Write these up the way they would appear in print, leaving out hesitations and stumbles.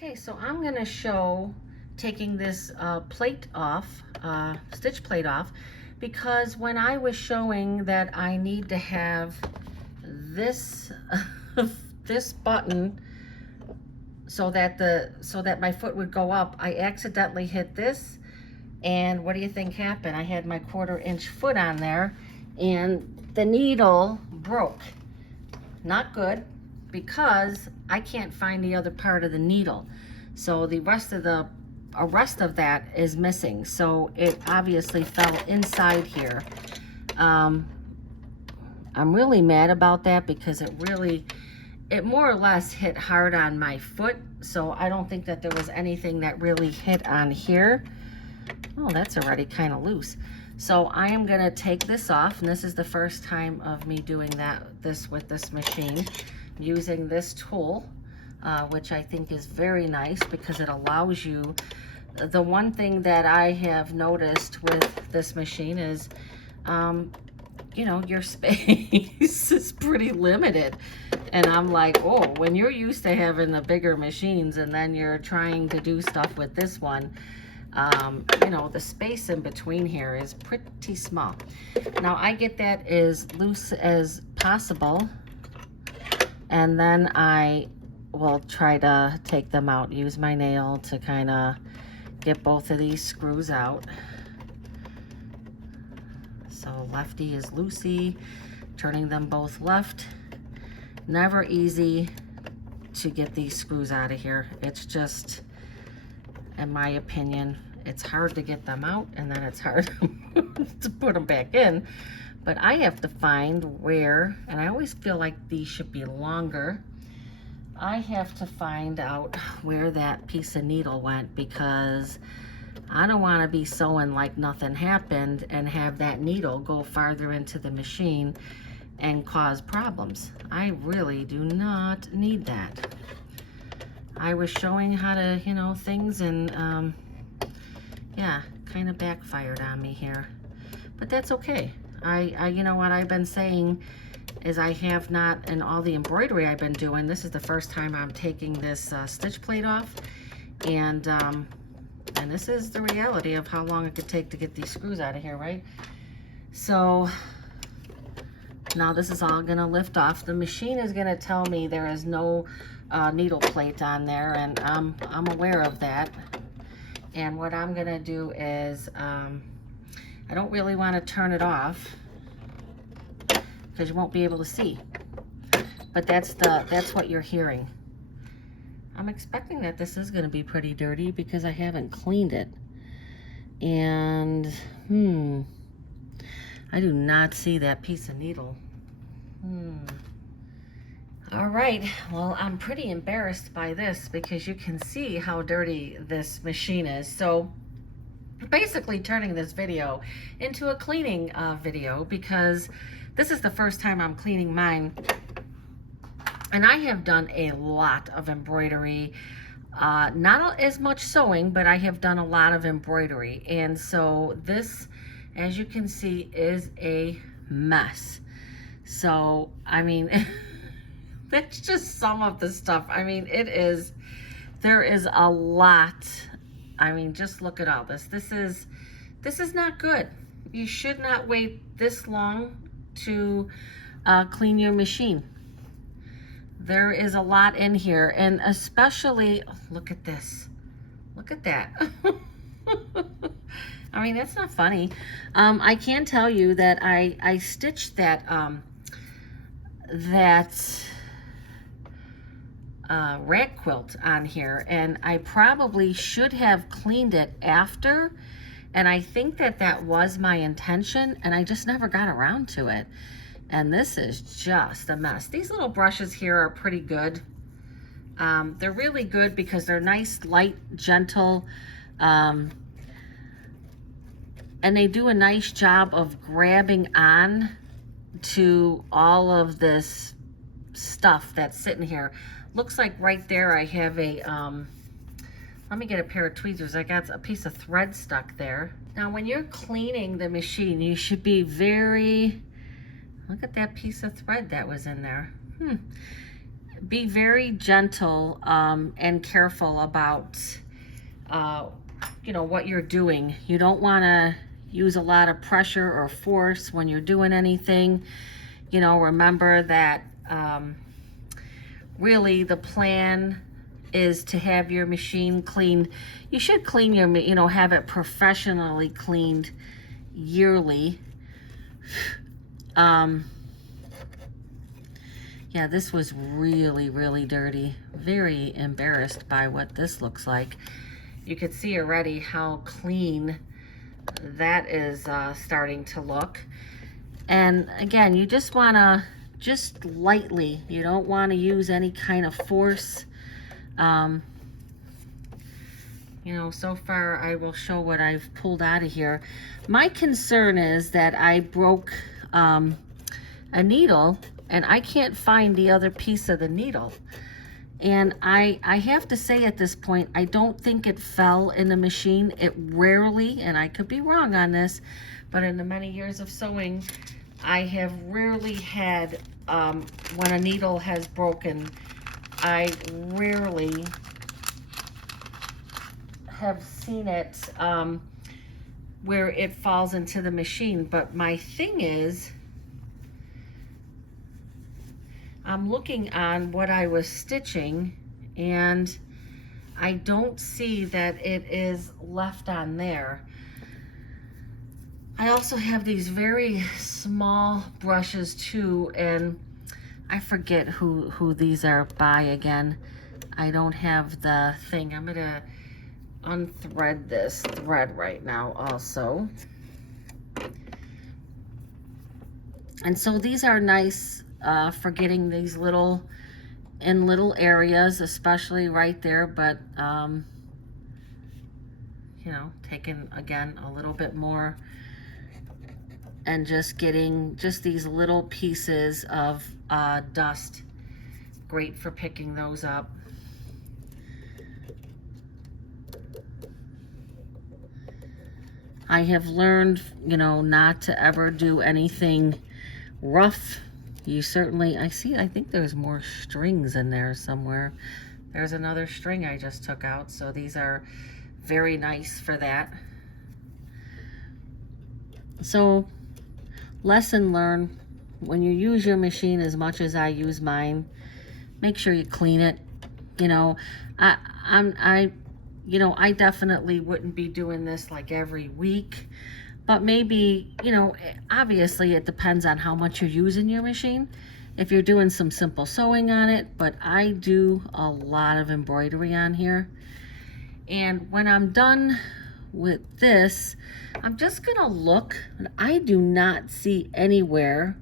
Okay, so I'm gonna show taking this plate off, stitch plate off, because when I was showing that I need to have this this button so that my foot would go up, I accidentally hit this, and what do you think happened? I had my 1/4-inch foot on there, and the needle broke. Not good, because I can't find the other part of the needle. So the rest of that is missing. So it obviously fell inside here. I'm really mad about that because it more or less hit hard on my foot. So I don't think that there was anything that really hit on here. Oh, that's already kind of loose. So I am gonna take this off, and this is the first time of me doing this with this machine, using this tool, which I think is very nice because it allows you, the one thing that I have noticed with this machine is, you know, your space is pretty limited. And I'm like, oh, when you're used to having the bigger machines and then you're trying to do stuff with this one, you know, the space in between here is pretty small. Now I get that as loose as possible, and then I will try to take them out, use my nail to kind of get both of these screws out. So lefty is loosey, turning them both left. Never easy to get these screws out of here. It's just, in my opinion, it's hard to get them out, and then it's hard to put them back in. But I have to find where, and I always feel like these should be longer. I have to find out where that piece of needle went, because I don't want to be sewing like nothing happened and have that needle go farther into the machine and cause problems. I really do not need that. I was showing how to, you know, things, and yeah, kind of backfired on me here, but that's okay. I you know what I've been saying is, I have not, in all the embroidery I've been doing, this is the first time I'm taking this stitch plate off, and this is the reality of how long it could take to get these screws out of here, right? So now this is all gonna lift off. The machine is gonna tell me there is no needle plate on there, and I'm aware of that. And what I'm gonna do is, I don't really want to turn it off because you won't be able to see. But that's what you're hearing. I'm expecting that this is gonna be pretty dirty because I haven't cleaned it. And I do not see that piece of needle. All right, well, I'm pretty embarrassed by this because you can see how dirty this machine is. So basically turning this video into a cleaning video, because this is the first time I'm cleaning mine. And I have done a lot of embroidery, not as much sewing, but I have done a lot of embroidery. And so this, as you can see, is a mess. So, I mean, that's just some of the stuff. I mean, there is a lot. I mean, just look at all this. This is not good. You should not wait this long to clean your machine. There is a lot in here, and especially, look at this. Look at that. I mean, that's not funny. I can tell you that I stitched that rag quilt on here, and I probably should have cleaned it after, and I think that was my intention, and I just never got around to it. And this is just a mess. These little brushes here are pretty good. They're really good because they're nice, light, gentle, and they do a nice job of grabbing on to all of this stuff that's sitting here. Looks like right there I have a, let me get a pair of tweezers. I got a piece of thread stuck there. Now when you're cleaning the machine, you should be very, look at that piece of thread that was in there. be very gentle and careful about you know, what you're doing. You don't want to use a lot of pressure or force when you're doing anything. You know, remember that really the plan is to have your machine cleaned. You should clean your, you know, have it professionally cleaned yearly. Yeah, this was really, really dirty. Very embarrassed by what this looks like. You could see already how clean that is starting to look. And again, you just want to, just lightly, you don't want to use any kind of force. You know, so far I will show what I've pulled out of here. My concern is that I broke a needle and I can't find the other piece of the needle. And I have to say at this point, I don't think it fell in the machine. It rarely, and I could be wrong on this, but in the many years of sewing, I have rarely had, when a needle has broken, I rarely have seen it where it falls into the machine. But my thing is, I'm looking on what I was stitching and I don't see that it is left on there. I also have these very small brushes too, and I forget who these are by again. I don't have the thing. I'm gonna unthread this thread right now also. And so these are nice for getting these little areas, especially right there, but you know, taking again a little bit more and just getting just these little pieces of dust. Great for picking those up. I have learned, you know, not to ever do anything rough. You certainly, I think there's more strings in there somewhere. There's another string I just took out, so these are very nice for that. So, lesson learned, when you use your machine as much as I use mine, make sure you clean it. You know, you know, I definitely wouldn't be doing this like every week. But maybe, you know, obviously it depends on how much you're using your machine. If you're doing some simple sewing on it, but I do a lot of embroidery on here. And when I'm done with this, I'm just gonna look, and I do not see anywhere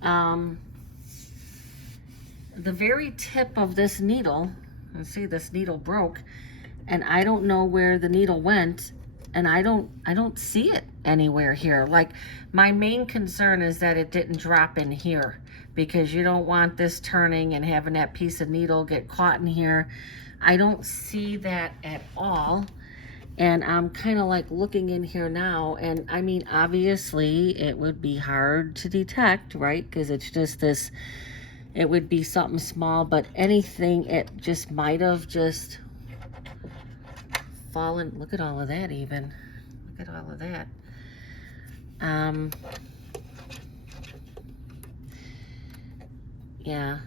the very tip of this needle. And see, this needle broke, and I don't know where the needle went. And I don't see it anywhere here. Like, my main concern is that it didn't drop in here, because you don't want this turning and having that piece of needle get caught in here. I don't see that at all. And I'm kind of like looking in here now, and I mean, obviously it would be hard to detect, right? Because it's just this, it would be something small, but anything, it just might have just fallen. Look at all of that even. Look at all of that. Yeah.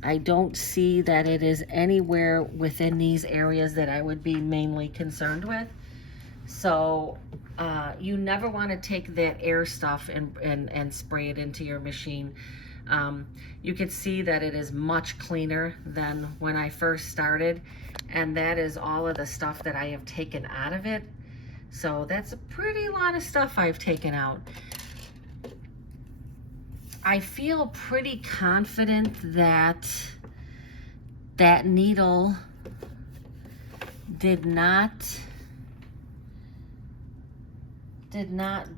I don't see that it is anywhere within these areas that I would be mainly concerned with. So you never want to take that air stuff and spray it into your machine. You can see that it is much cleaner than when I first started, and that is all of the stuff that I have taken out of it. So that's a pretty lot of stuff I've taken out. I feel pretty confident that that needle did not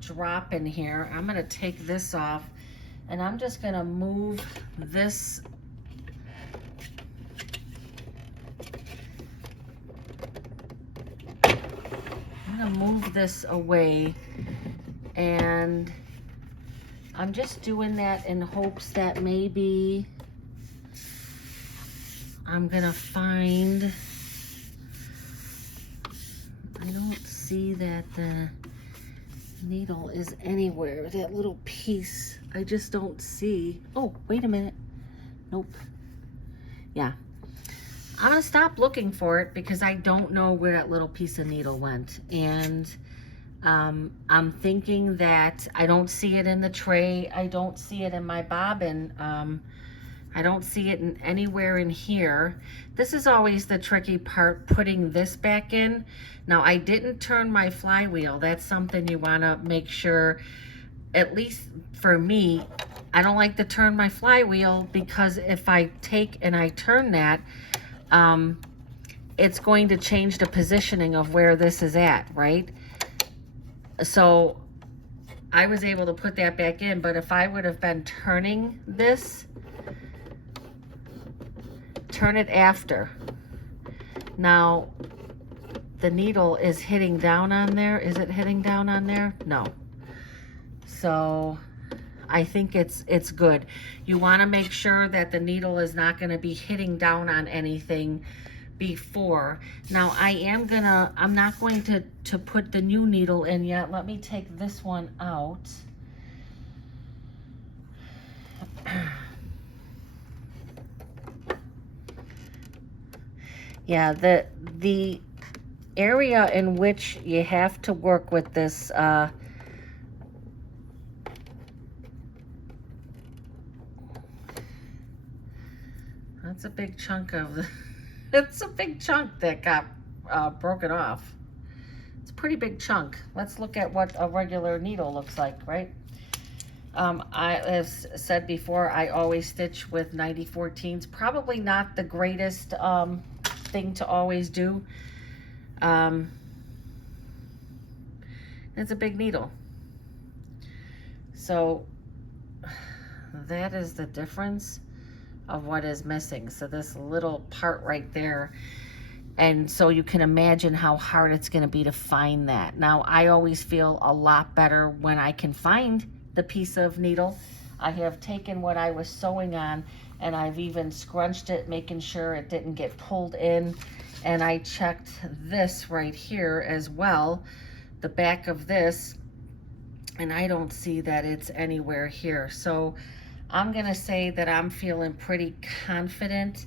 drop in here. I'm gonna take this off, and I'm just gonna move this away, and I'm just doing that in hopes that maybe I'm gonna find, I don't see that the needle is anywhere, that little piece, I just don't see. Oh, wait a minute. Nope. Yeah. I'm gonna stop looking for it because I don't know where that little piece of needle went. And I'm thinking that I don't see it in the tray. I don't see it in my bobbin. I don't see it anywhere in here. This is always the tricky part, putting this back in. Now, I didn't turn my flywheel. That's something you wanna make sure, at least for me, I don't like to turn my flywheel because if I take and I turn that, it's going to change the positioning of where this is at, right? So I was able to put that back in, but if I would have been turning this, turn it after. Now, the needle is hitting down on there. Is it hitting down on there? No. So I think it's good. You want to make sure that the needle is not going to be hitting down on anything before. Now I'm not going to put the new needle in yet. Let me take this one out. Yeah, the area in which you have to work with this that's a big chunk of it's a big chunk that got broken off. It's a pretty big chunk. Let's look at what a regular needle looks like, right? I have said before, I always stitch with 90/14s. Probably not the greatest thing to always do. It's a big needle. So that is the difference of what is missing. So this little part right there, and so you can imagine how hard it's going to be to find that. Now, I always feel a lot better when I can find the piece of needle. I have taken what I was sewing on and I've even scrunched it, making sure it didn't get pulled in. And I checked this right here as well, the back of this, and I don't see that it's anywhere here. So I'm gonna say that I'm feeling pretty confident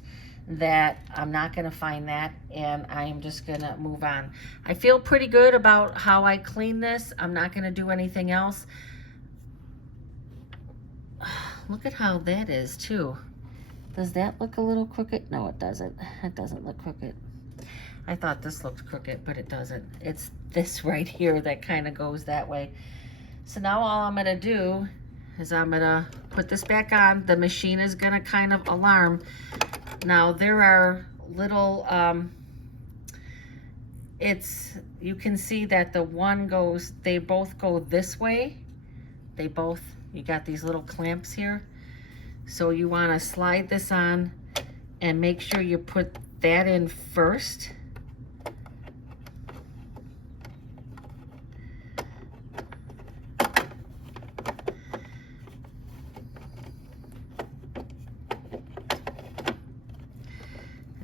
that I'm not gonna find that, and I'm just gonna move on. I feel pretty good about how I clean this. I'm not gonna do anything else. Look at how that is too. Does that look a little crooked? No, it doesn't. It doesn't look crooked. I thought this looked crooked, but it doesn't. It's this right here that kind of goes that way. So now all I'm gonna do is I'm gonna put this back on. The machine is gonna kind of alarm. Now there are little, you can see that the one goes, they both go this way. You got these little clamps here. So you wanna slide this on and make sure you put that in first.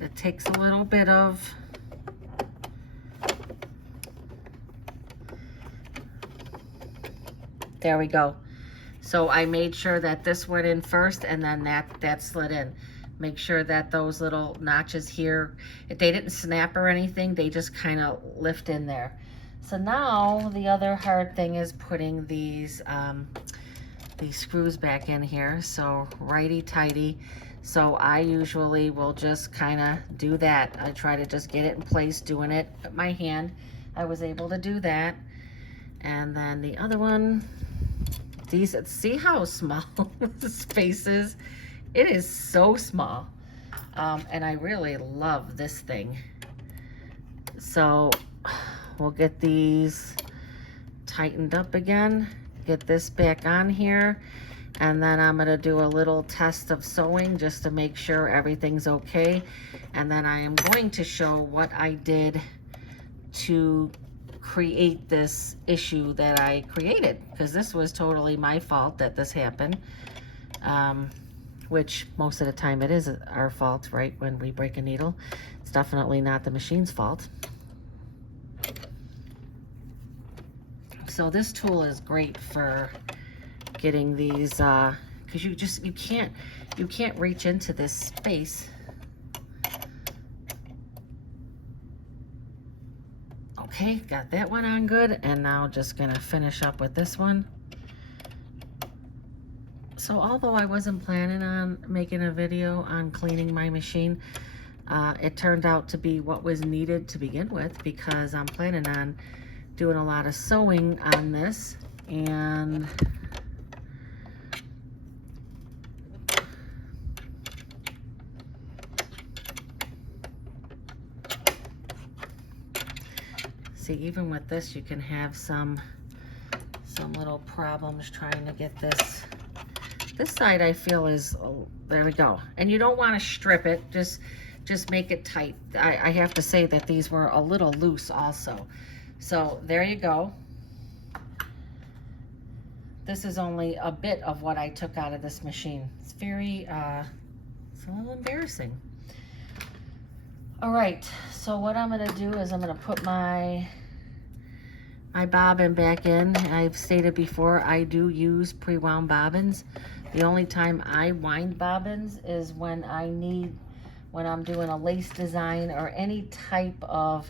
It takes a little bit of there we go. So I made sure that this went in first and then that slid in. Make sure that those little notches here, if they didn't snap or anything, they just kind of lift in there. So now the other hard thing is putting these screws back in here. So righty-tighty. So I usually will just kind of do that. I try to just get it in place, doing it with my hand. I was able to do that. And then the other one, these, see how small the space is? It is so small. And I really love this thing. So we'll get these tightened up again, get this back on here, and then I'm gonna do a little test of sewing just to make sure everything's okay. And then I am going to show what I did to create this issue that I created, because this was totally my fault that this happened, which most of the time it is our fault, right? When we break a needle, it's definitely not the machine's fault. So this tool is great for getting these, because you can't reach into this space. Okay, got that one on good, and now just gonna finish up with this one. So although I wasn't planning on making a video on cleaning my machine, it turned out to be what was needed to begin with, because I'm planning on doing a lot of sewing on this. And see, even with this, you can have some little problems trying to get this. This side I feel is, there we go. And you don't want to strip it, just make it tight. I have to say that these were a little loose also. So there you go. This is only a bit of what I took out of this machine. It's very, it's a little embarrassing. All right, so what I'm gonna do is I'm gonna put my bobbin back in. I've stated before, I do use pre-wound bobbins. The only time I wind bobbins is when I'm doing a lace design or any type of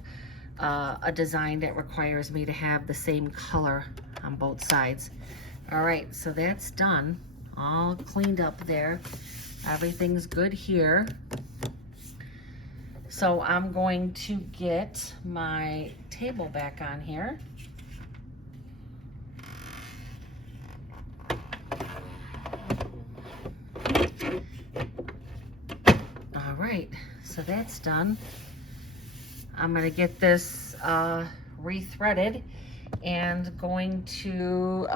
a design that requires me to have the same color on both sides. All right, so that's done, all cleaned up there. Everything's good here. So I'm going to get my table back on here. All right, so that's done. I'm gonna get this rethreaded and going to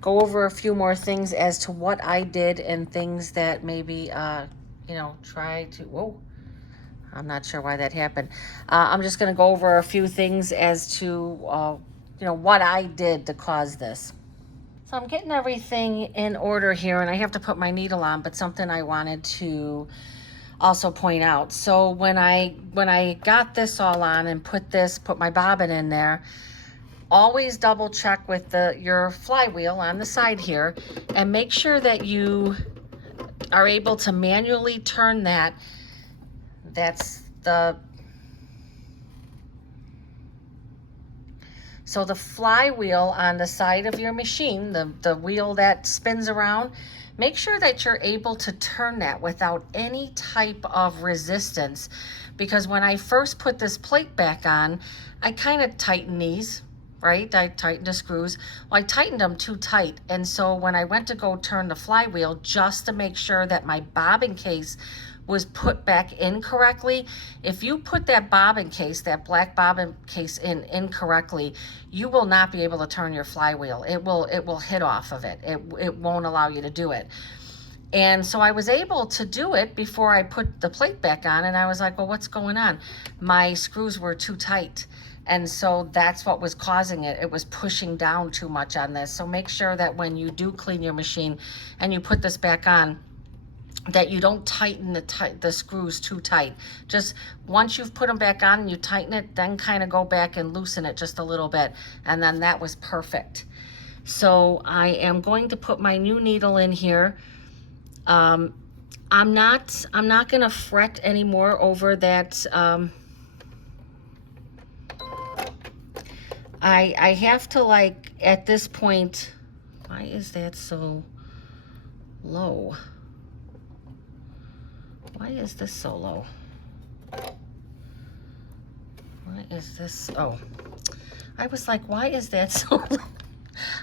go over a few more things as to what I did and things that maybe, you know, try to, whoa, I'm not sure why that happened. I'm just gonna go over a few things as to, you know, what I did to cause this. So I'm getting everything in order here, and I have to put my needle on, but something I wanted to also point out. So when I got this all on and put my bobbin in there, always double check with your flywheel on the side here, and make sure that you are able to manually turn that. So the flywheel on the side of your machine, the wheel that spins around, make sure that you're able to turn that without any type of resistance. Because when I first put this plate back on, I kind of tightened these, right? I tightened the screws. Well, I tightened them too tight. And so when I went to go turn the flywheel, just to make sure that my bobbin case was put back in correctly, if you put that bobbin case, that black bobbin case in incorrectly, you will not be able to turn your flywheel. It will hit off of it. It won't allow you to do it. And so I was able to do it before I put the plate back on, and I was like, well, what's going on? My screws were too tight. And so that's what was causing it. It was pushing down too much on this. So make sure that when you do clean your machine and you put this back on, that you don't tighten the screws too tight. Just once you've put them back on and you tighten it, then kind of go back and loosen it just a little bit. And then that was perfect. So I am going to put my new needle in here. I'm not gonna fret anymore over that. I have to, like, at this point, why is that so low? Why is this so low? Why is this? Oh, I was like, why is that so low?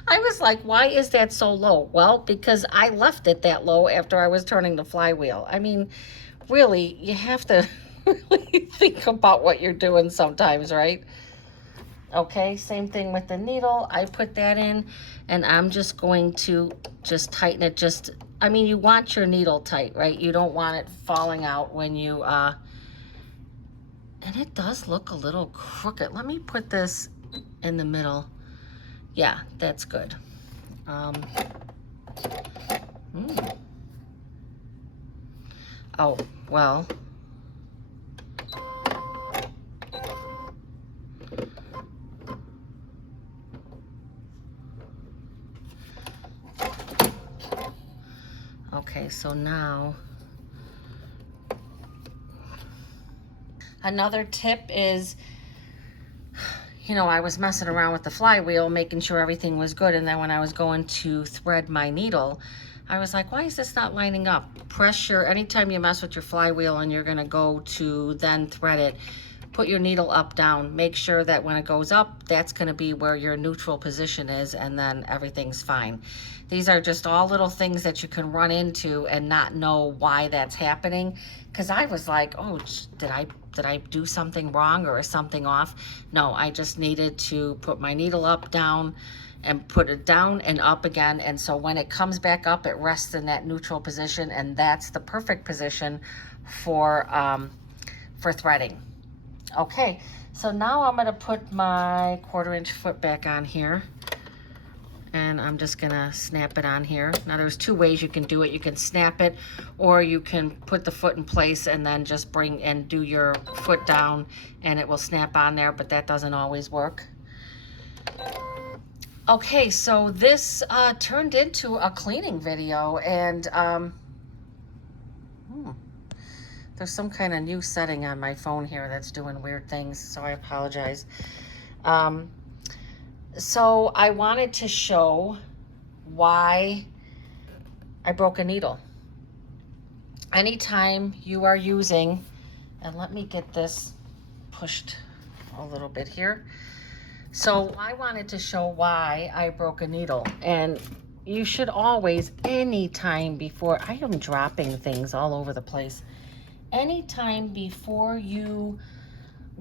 I was like, why is that so low? Well, because I left it that low after I was turning the flywheel. I mean, really, you have to really think about what you're doing sometimes, right? Okay, same thing with the needle. I put that in, and I'm just going to just tighten it. Just, I mean, you want your needle tight, right? You don't want it falling out when you And it does look a little crooked. Let me put this in the middle. Yeah, that's good. Oh, well. Okay, so now, another tip is, you know, I was messing around with the flywheel, making sure everything was good, and then when I was going to thread my needle, I was like, why is this not lining up? Press your, anytime you mess with your flywheel and you're gonna go to then thread it, put your needle up, down. Make sure that when it goes up, that's gonna be where your neutral position is, and then everything's fine. These are just all little things that you can run into and not know why that's happening. Because I was like, oh, did I do something wrong, or is something off? No, I just needed to put my needle up, down, and put it down and up again. And so when it comes back up, it rests in that neutral position, and that's the perfect position for threading. Okay, so now I'm gonna put my 1/4 inch foot back on here, and I'm just gonna snap it on here. Now there's two ways you can do it. You can snap it, or you can put the foot in place and then just bring and do your foot down and it will snap on there, but that doesn't always work. Okay, so this turned into a cleaning video, and there's some kind of new setting on my phone here that's doing weird things, so I apologize. So I wanted to show why I broke a needle. Anytime you are using, and let me get this pushed a little bit here. So I wanted to show why I broke a needle. And you should always, anytime before, I am dropping things all over the place. Anytime before you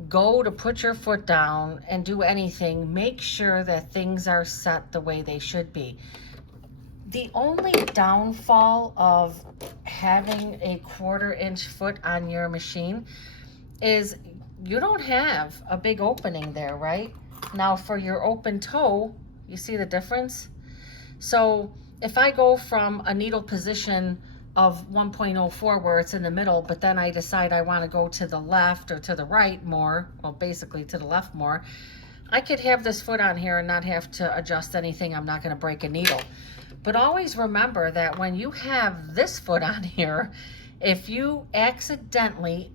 go to put your foot down and do anything, make sure that things are set the way they should be. The only downfall of having a 1/4 inch foot on your machine is you don't have a big opening there, right? Now for your open toe, you see the difference? So if I go from a needle position of 1.04 where it's in the middle, but then I decide I want to go to the left or to the right more, well, basically to the left more, I could have this foot on here and not have to adjust anything. I'm not going to break a needle. But always remember that when you have this foot on here, if you accidentally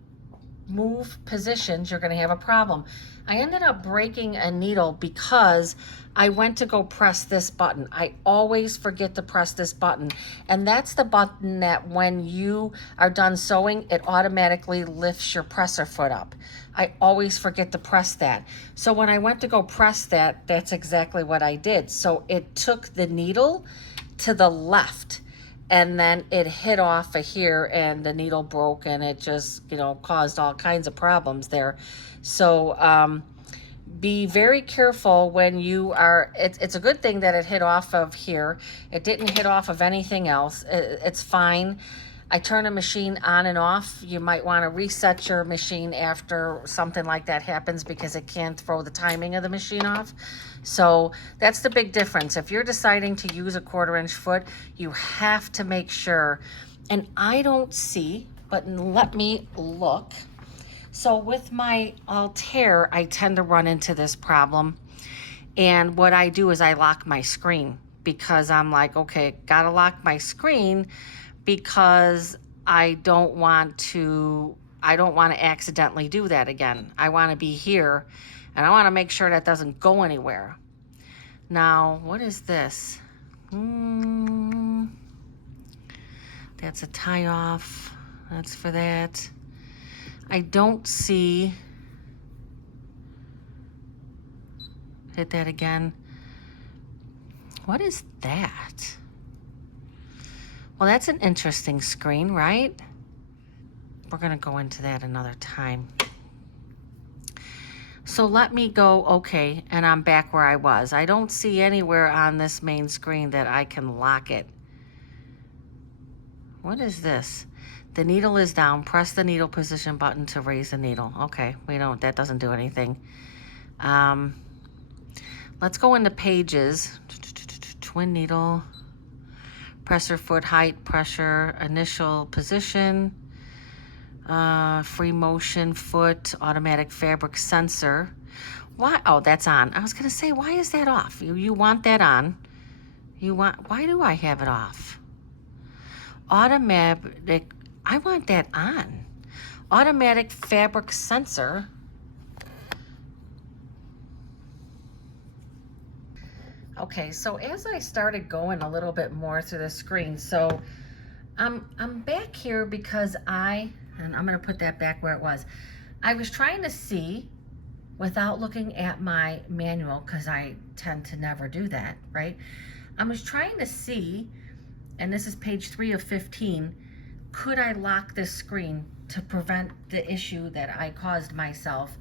move positions, you're going to have a problem. I ended up breaking a needle because I went to go press this button. I always forget to press this button, and that's the button that when you are done sewing, it automatically lifts your presser foot up. I always forget to press that. So when I went to go press that, that's exactly what I did. So it took the needle to the left, and then it hit off of here, and the needle broke, and it just, you know, caused all kinds of problems there. So be very careful when you are, it's a good thing that it hit off of here. It didn't hit off of anything else. It's fine. I turn a machine on and off. You might want to reset your machine after something like that happens, because it can throw the timing of the machine off. So that's the big difference. If you're deciding to use a 1/4 inch foot, you have to make sure. And I don't see, but let me look. So with my Altair, I tend to run into this problem. And what I do is I lock my screen, because I'm like, okay, gotta lock my screen, because I don't want to accidentally do that again. I want to be here, and I want to make sure that doesn't go anywhere. Now, what is this? That's a tie off. That's for that. I don't see. Hit that again. What is that? Well, that's an interesting screen, right? We're gonna go into that another time. So let me go, okay, and I'm back where I was. I don't see anywhere on this main screen that I can lock it. What is this? The needle is down. Press the needle position button to raise the needle. Okay, that doesn't do anything. Let's go into pages. Twin needle, pressure foot height, pressure, initial position, free motion foot, automatic fabric sensor. Why? Oh, that's on. I was gonna say, why is that off? You want that on. Why do I have it off? Automatic, I want that on. Automatic fabric sensor. Okay, so as I started going a little bit more through the screen, so I'm back here because and I'm gonna put that back where it was. I was trying to see without looking at my manual, because I tend to never do that, right? I was trying to see, and this is page 3 of 15, could I lock this screen to prevent the issue that I caused myself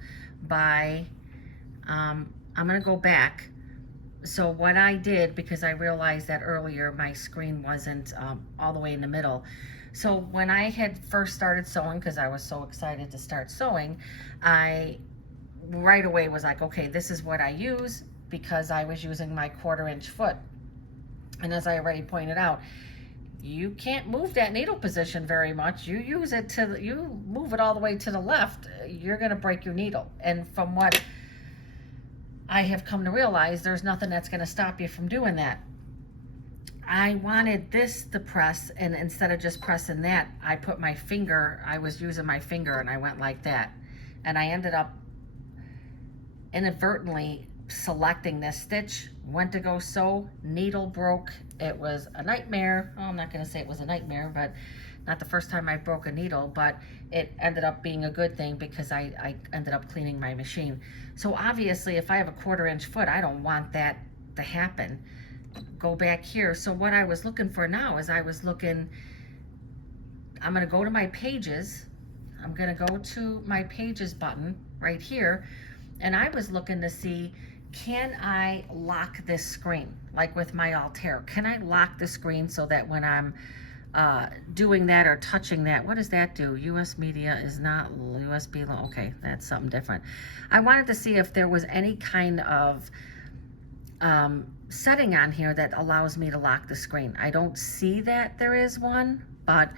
by, I'm gonna go back. So what I did, because I realized that earlier my screen wasn't all the way in the middle. So when I had first started sewing, because I was so excited to start sewing, I right away was like, okay, this is what I use, because I was using my 1/4 inch foot. And as I already pointed out, you can't move that needle position very much. You use it you move it all the way to the left, you're gonna break your needle. And from what I have come to realize, there's nothing that's gonna stop you from doing that. I wanted this to press, and instead of just pressing that, I put my finger, I was using my finger, and I went like that. And I ended up inadvertently selecting this stitch, went to go sew, needle broke. It was a nightmare. Oh, I'm not gonna say it was a nightmare, but not the first time I broke a needle, but it ended up being a good thing because I ended up cleaning my machine. So obviously, if I have a 1/4 inch foot, I don't want that to happen. Go back here. So what I was looking for now is I'm gonna go to my pages. I'm gonna go to my pages button right here. And I was looking to see, can I lock this screen? Like with my Altair, can I lock the screen so that when I'm doing that or touching that, what does that do? US media is not USB, okay, that's something different. I wanted to see if there was any kind of setting on here that allows me to lock the screen. I don't see that there is one, but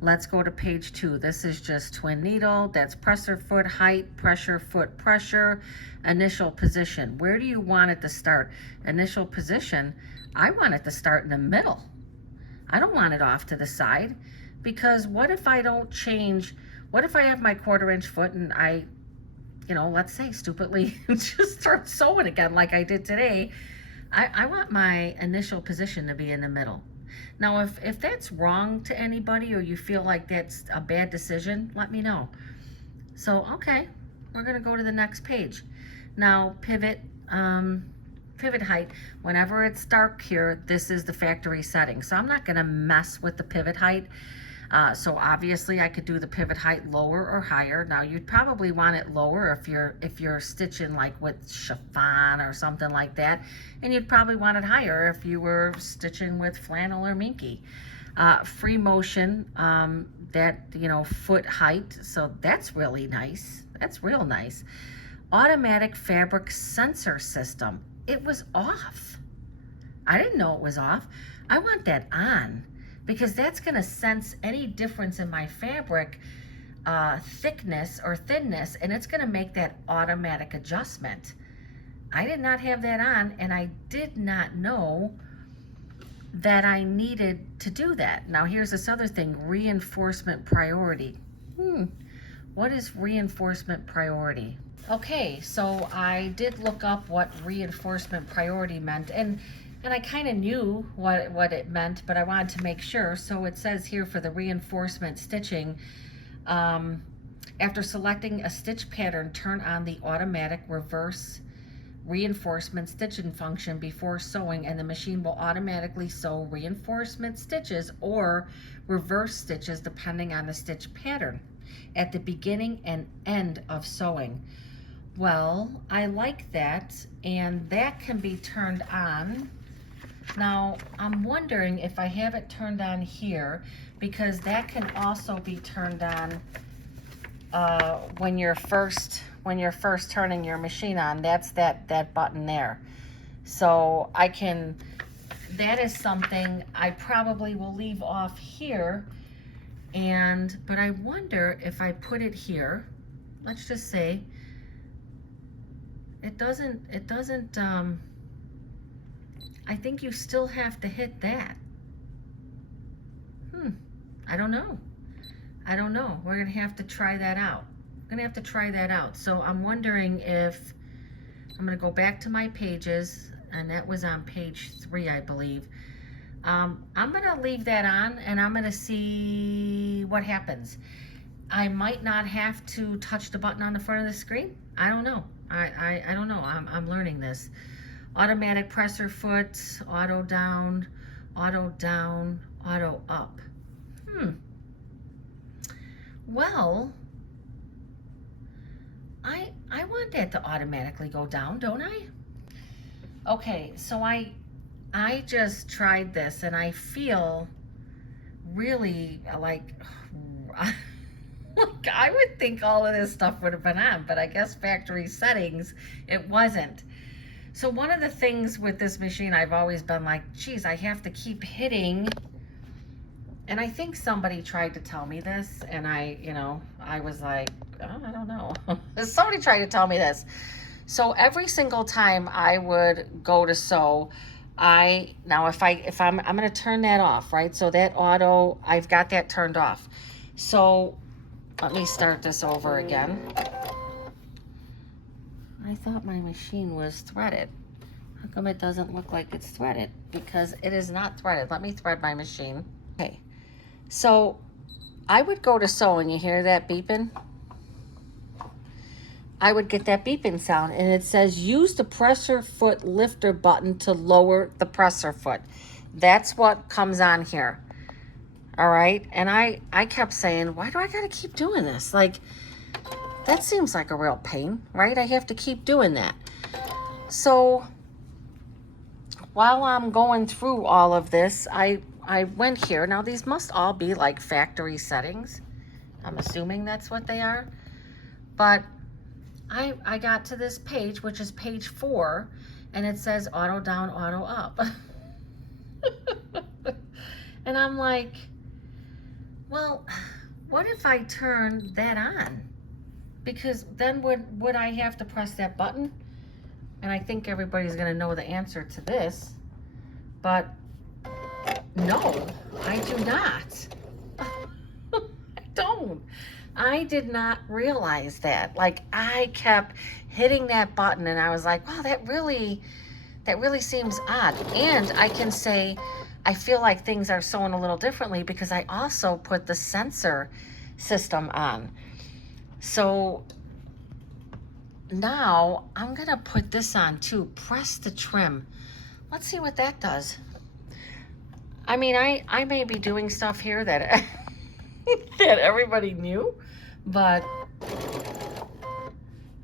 let's go to page 2. This is just twin needle. That's pressure foot height, pressure foot pressure, initial position. Where do you want it to start? Initial position, I want it to start in the middle. I don't want it off to the side, because what if I don't change? What if I have my 1/4 inch foot and I, let's say stupidly just start sewing again like I did today? I want my initial position to be in the middle. Now, if that's wrong to anybody, or you feel like that's a bad decision, let me know. So, okay, we're gonna go to the next page. Now, pivot height, whenever it's dark here, this is the factory setting. So I'm not gonna mess with the pivot height. So obviously I could do the pivot height lower or higher. Now you'd probably want it lower if you're stitching like with chiffon or something like that, and you'd probably want it higher if you were stitching with flannel or minky. Free motion, foot height, so that's really nice. That's real nice. Automatic fabric sensor system. It was off. I didn't know it was off. I want that on, because that's going to sense any difference in my fabric thickness or thinness, and it's going to make that automatic adjustment. I did not have that on, and I did not know that I needed to do that. Now here's this other thing, reinforcement priority. What is reinforcement priority? Okay, so I did look up what reinforcement priority meant, and I kind of knew what it meant, but I wanted to make sure. So it says here, for the reinforcement stitching, after selecting a stitch pattern, turn on the automatic reverse reinforcement stitching function before sewing, and the machine will automatically sew reinforcement stitches or reverse stitches depending on the stitch pattern at the beginning and end of sewing. Well, I like that, and that can be turned on Now, I'm wondering if I have it turned on here, because that can also be turned on when you're first turning your machine on. That's that button there. So I can, that is something I probably will leave off here. But I wonder if I put it here, let's just say, it doesn't, I think you still have to hit that. I don't know. We're gonna have to try that out. So I'm wondering if, I'm gonna go back to my pages, and that was on page 3, I believe. I'm gonna leave that on, and I'm gonna see what happens. I might not have to touch the button on the front of the screen. I don't know. I don't know. I'm learning this. Automatic presser foot, auto down, auto up. Well, I want that to automatically go down, don't I? Okay, so I just tried this, and I feel really like look, I would think all of this stuff would have been on, but I guess factory settings, it wasn't. So one of the things with this machine, I've always been like, geez, I have to keep hitting. And I think somebody tried to tell me this, and I was like, oh, I don't know. Somebody tried to tell me this. So every single time I would go to sew, I'm going to turn that off, right? So that auto, I've got that turned off. So let me start this over again. I thought my machine was threaded. How come it doesn't look like it's threaded? Because it is not threaded. Let me thread my machine. Okay, so I would go to sew, and you hear that beeping? I would get that beeping sound, and it says use the presser foot lifter button to lower the presser foot. That's what comes on here. All right, and I kept saying, why do I gotta keep doing this? Like, that seems like a real pain, right? I have to keep doing that. So while I'm going through all of this, I went here. Now, these must all be like factory settings. I'm assuming that's what they are. But I got to this page, which is page 4, and it says auto down, auto up. And I'm like, well, what if I turn that on? Because then would I have to press that button? And I think everybody's gonna know the answer to this, but no, I do not. I don't. I did not realize that. Like, I kept hitting that button, and I was like, wow, that really seems odd. And I can say, I feel like things are sewn a little differently because I also put the sensor system on. So now I'm gonna put this on too. Press to trim. Let's see what that does. I mean, I may be doing stuff here that that everybody knew, but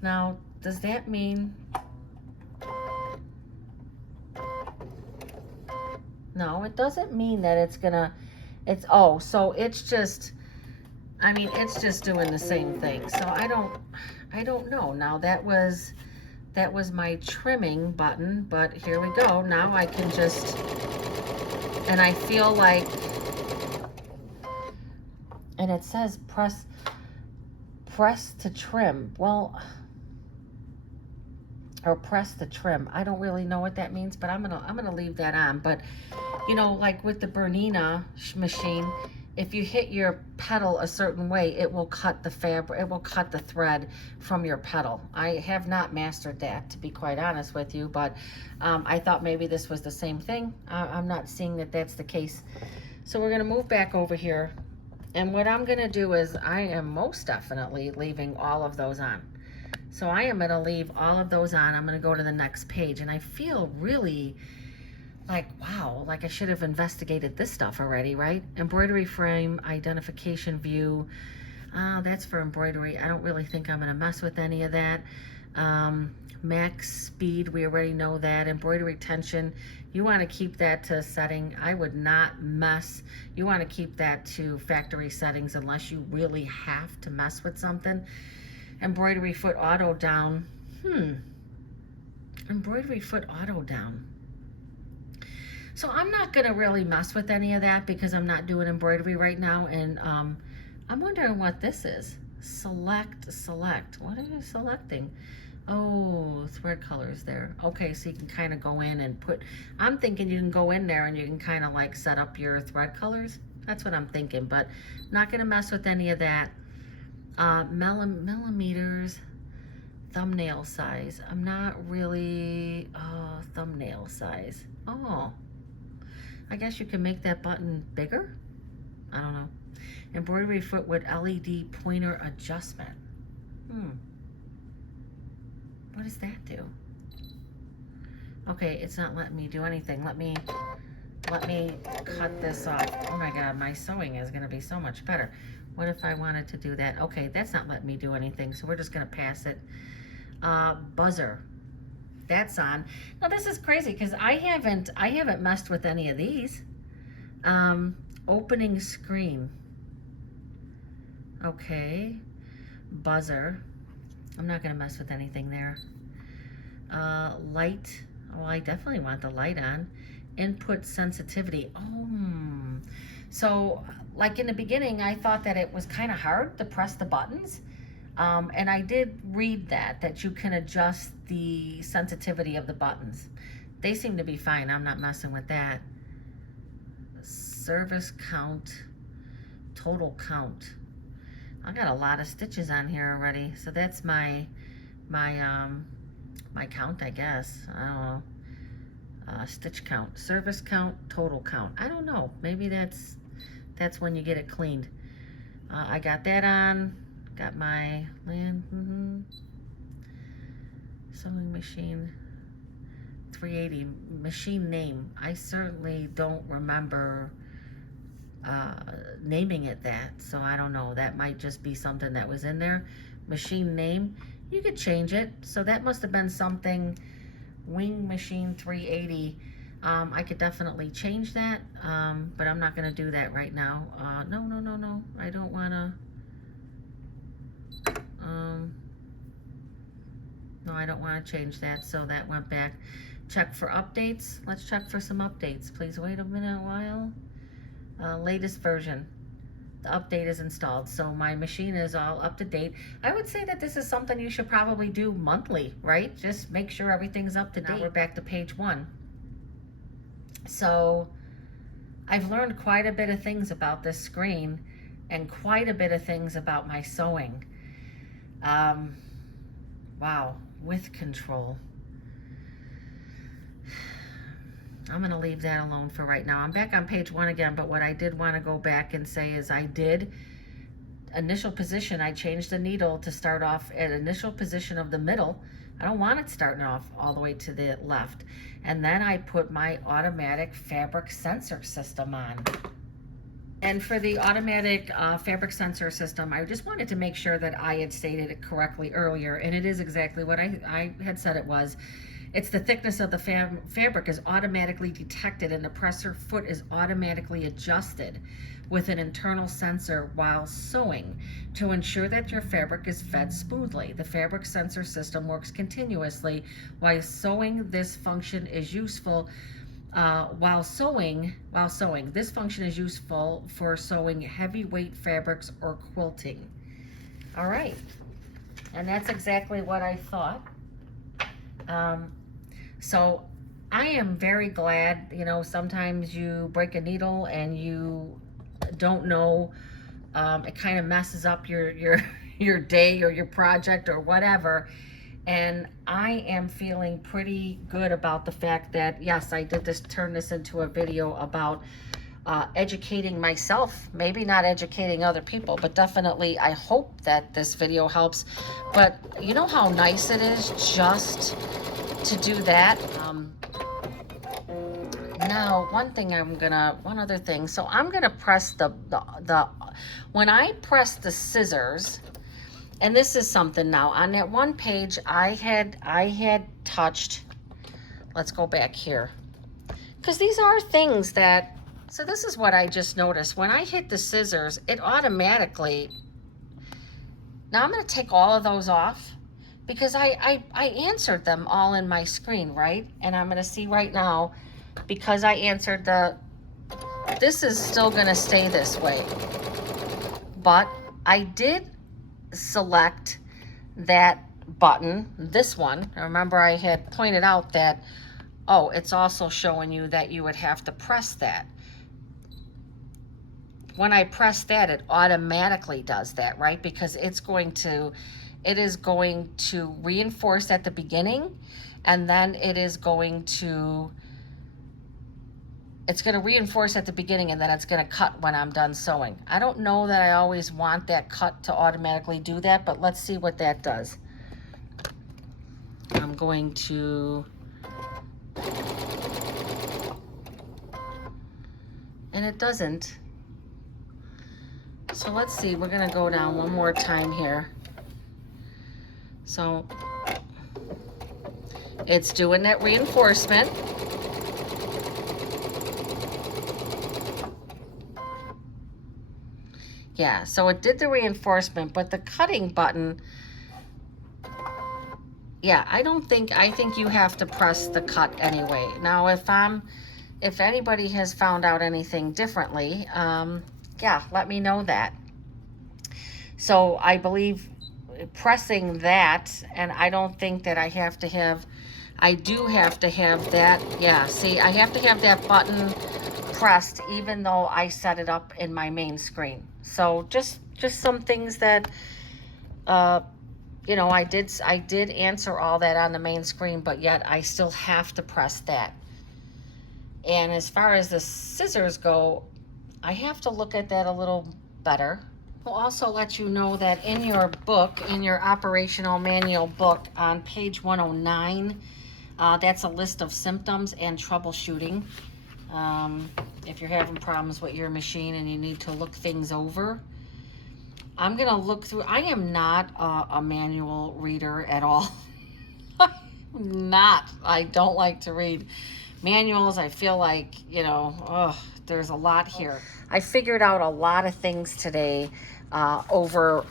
now, does that mean? No, it doesn't mean that it's gonna, so it's just, I mean, it's just doing the same thing. So I don't know. Now that was my trimming button, but here we go. Now I can just, and I feel like, and it says press to trim. Well, or press the trim. I don't really know what that means, but I'm gonna leave that on. But like with the Bernina machine, if you hit your pedal a certain way, it will cut the fabric, it will cut the thread from your pedal. I have not mastered that, to be quite honest with you, but I thought maybe this was the same thing. I'm not seeing that that's the case. So we're gonna move back over here, and what I'm gonna do is I am most definitely leaving all of those on. So I am gonna leave all of those on. I'm gonna go to the next page, and I feel really like, wow, like I should have investigated this stuff already, right? Embroidery frame, identification view. That's for embroidery. I don't really think I'm gonna mess with any of that. Max speed, we already know that. Embroidery tension, you want to keep that to setting. I would not mess. You want to keep that to factory settings unless you really have to mess with something. Embroidery foot auto down. Embroidery foot auto down. So I'm not going to really mess with any of that because I'm not doing embroidery right now. And I'm wondering what this is. Select. What are you selecting? Oh, thread colors there. Okay, so you can kind of go in and put, I'm thinking you can go in there and you can kind of like set up your thread colors. That's what I'm thinking, but not going to mess with any of that. Millimeters, thumbnail size. I'm not really, thumbnail size. Oh, I guess you can make that button bigger. I don't know. Embroidery foot with LED pointer adjustment. What does that do? Okay, it's not letting me do anything. Let me cut this off. Oh my God, my sewing is gonna be so much better. What if I wanted to do that? Okay, that's not letting me do anything, so we're just gonna pass it. Buzzer, that's on. Now this is crazy because I haven't messed with any of these. Opening screen. Okay, buzzer. I'm not gonna mess with anything there. Light. Oh, I definitely want the light on. Input sensitivity. Oh, so like in the beginning, I thought that it was kind of hard to press the buttons. And I did read that you can adjust the sensitivity of the buttons. They seem to be fine. I'm not messing with that. Service count, total count. I got a lot of stitches on here already, so that's my count, I guess. I don't know. Stitch count, service count, total count. I don't know. Maybe that's when you get it cleaned. I got that on. Got my land. Sewing machine. 380 machine name. I certainly don't remember naming it that, so I don't know. That might just be something that was in there. Machine name, you could change it, so that must have been something. Wing machine 380. I could definitely change that, but I'm not going to do that right now. No, I don't want to. No, I don't want to change that, so that went back. Check for updates. Let's check for some updates. Please wait a minute, a while. Latest version. The update is installed, so my machine is all up to date. I would say that this is something you should probably do monthly, right? Just make sure everything's up to date. Now we're back to page 1. So I've learned quite a bit of things about this screen and quite a bit of things about my sewing. Wow, with control. I'm going to leave that alone for right now. I'm back on page 1 again, but what I did want to go back and say is I did initial position. I changed the needle to start off at initial position of the middle. I don't want it starting off all the way to the left. And then I put my automatic fabric sensor system on. And for the automatic fabric sensor system, I just wanted to make sure that I had stated it correctly earlier, and it is exactly what I had said it was. It's the thickness of the fabric is automatically detected and the presser foot is automatically adjusted with an internal sensor while sewing to ensure that your fabric is fed smoothly. The fabric sensor system works continuously while sewing. This function is useful while sewing. This function is useful for sewing heavyweight fabrics or quilting. All right, and that's exactly what I thought. So I am very glad, you know, sometimes you break a needle and you don't know, it kind of messes up your day or your project or whatever. And I am feeling pretty good about the fact that, yes, I did turn this into a video about educating myself, maybe not educating other people, but definitely I hope that this video helps. But you know how nice it is just to do that. Now, one other thing. So I'm gonna press when I press the scissors, And this is something now. On that one page, I had touched, let's go back here. Because these are things that, so this is what I just noticed. When I hit the scissors, it automatically, now I'm going to take all of those off because I answered them all in my screen, right? And I'm going to see right now, because I answered this is still going to stay this way. But I did select that button, this one. Remember, I had pointed out that, oh, it's also showing you that you would have to press that. When I press that, it automatically does that, right? Because it is going to reinforce at the beginning, and then it's going to reinforce at the beginning, and then it's going to cut when I'm done sewing. I don't know that I always want that cut to automatically do that, but let's see what that does. I'm going to, and it doesn't. So let's see, we're going to go down one more time here. So it's doing that reinforcement. Yeah, so it did the reinforcement, but the cutting button, yeah, I think you have to press the cut anyway. Now, if anybody has found out anything differently, yeah, let me know that. So I believe pressing that, and I don't think that I do have to have that. Yeah, see, I have to have that button pressed even though I set it up in my main screen. So just some things that, you know, I did answer all that on the main screen, but yet I still have to press that. And as far as the scissors go, I have to look at that a little better. We'll also let you know that in your book, in your operational manual book on page 109, that's a list of symptoms and troubleshooting. If you're having problems with your machine and you need to look things over, I'm going to look through. I am not a manual reader at all. I don't like to read manuals. I feel like, you know, there's a lot here. I figured out a lot of things today over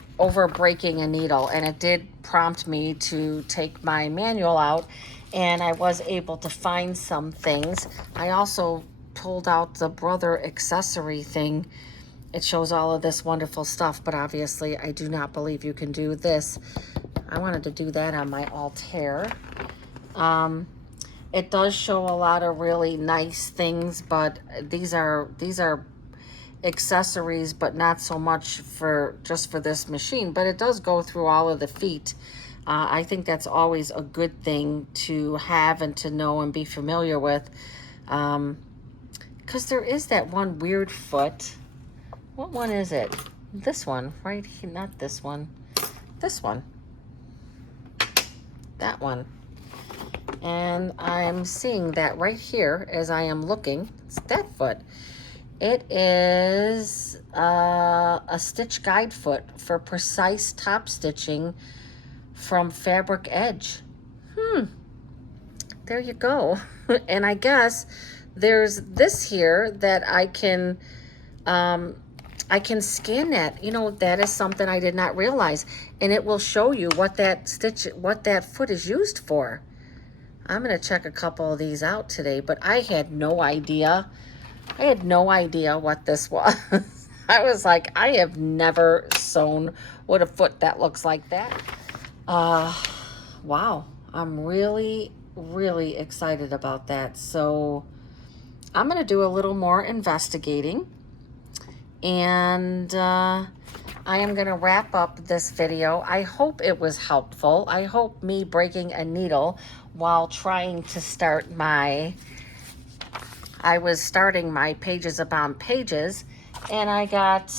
breaking a needle, and it did prompt me to take my manual out, and I was able to find some things. I also pulled out the Brother accessory thing. It shows all of this wonderful stuff, but obviously I do not believe you can do this. I wanted to do that on my Altair. It does show a lot of really nice things, but these are accessories, but not so much just for this machine. But it does go through all of the feet. I think that's always a good thing to have and to know and be familiar with. Because there is that one weird foot. What one is it? This one, right here. Not this one. This one. That one. And I'm seeing that right here as I am looking. It's that foot. It is a stitch guide foot for precise top stitching from Fabric Edge. There you go. And I guess there's this here that I can scan that. You know, that is something I did not realize, and it will show you what that foot is used for. I'm gonna check a couple of these out today, but I had no idea. I had no idea what this was. I was like, I have never sewn with a foot that looks like that. Wow, I'm really, really excited about that. So I'm going to do a little more investigating, and I am going to wrap up this video. I hope it was helpful. I hope me breaking a needle while trying to start I was starting my Pages Upon Pages, and I got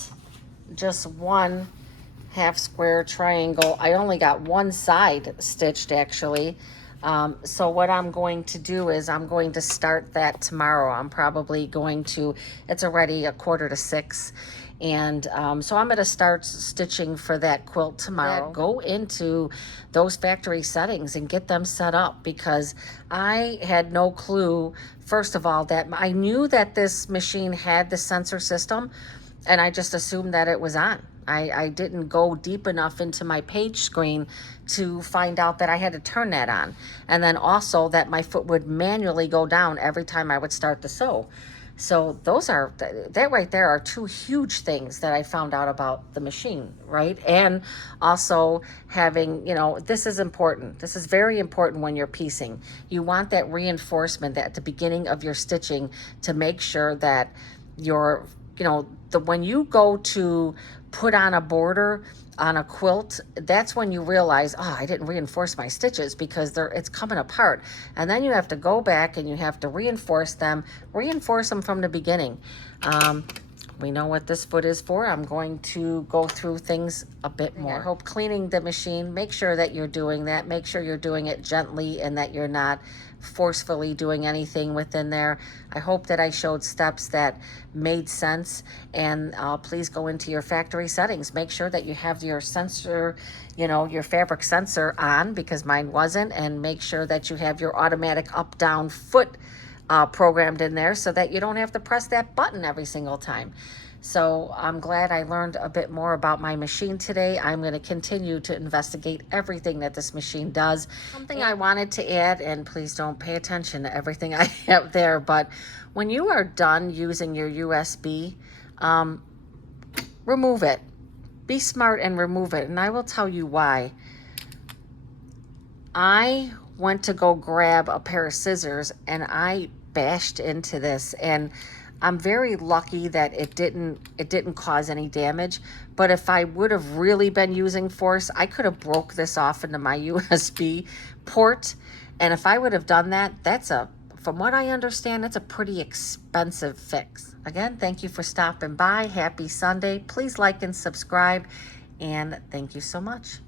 just one half square triangle. I only got one side stitched, actually. So what I'm going to do is I'm going to start that tomorrow. I'm probably going to, it's already 5:45, And so I'm going to start stitching for that quilt tomorrow. Go into those factory settings and get them set up, because I had no clue, first of all, that I knew that this machine had the sensor system, and I just assumed that it was on. I didn't go deep enough into my page screen to find out that I had to turn that on. And then also that my foot would manually go down every time I would start the sew. So that right there are two huge things that I found out about the machine, right? And also having, this is important. This is very important when you're piecing. You want that reinforcement at the beginning of your stitching to make sure that your, when you go to put on a border on a quilt, that's when you realize, oh, I didn't reinforce my stitches, because it's coming apart. And then you have to go back and you have to reinforce them from the beginning. We know what this foot is for. I'm going to go through things a bit more. I hope cleaning the machine, make sure that you're doing that. Make sure you're doing it gently and that you're not forcefully doing anything within there. I hope that I showed steps that made sense. And please go into your factory settings. Make sure that you have your sensor, your fabric sensor on, because mine wasn't. And make sure that you have your automatic up-down foot programmed in there, so that you don't have to press that button every single time. So I'm glad I learned a bit more about my machine today. I'm going to continue to investigate everything that this machine does. Something I wanted to add, and please don't pay attention to everything I have there, but when you are done using your USB, remove it. Be smart and remove it, and I will tell you why. I went to go grab a pair of scissors and I bashed into this, and I'm very lucky that it didn't cause any damage. But if I would have really been using force, I could have broke this off into my USB port. And if I would have done that, from what I understand, that's a pretty expensive fix. Again, thank you for stopping by. Happy Sunday. Please like and subscribe, and thank you so much.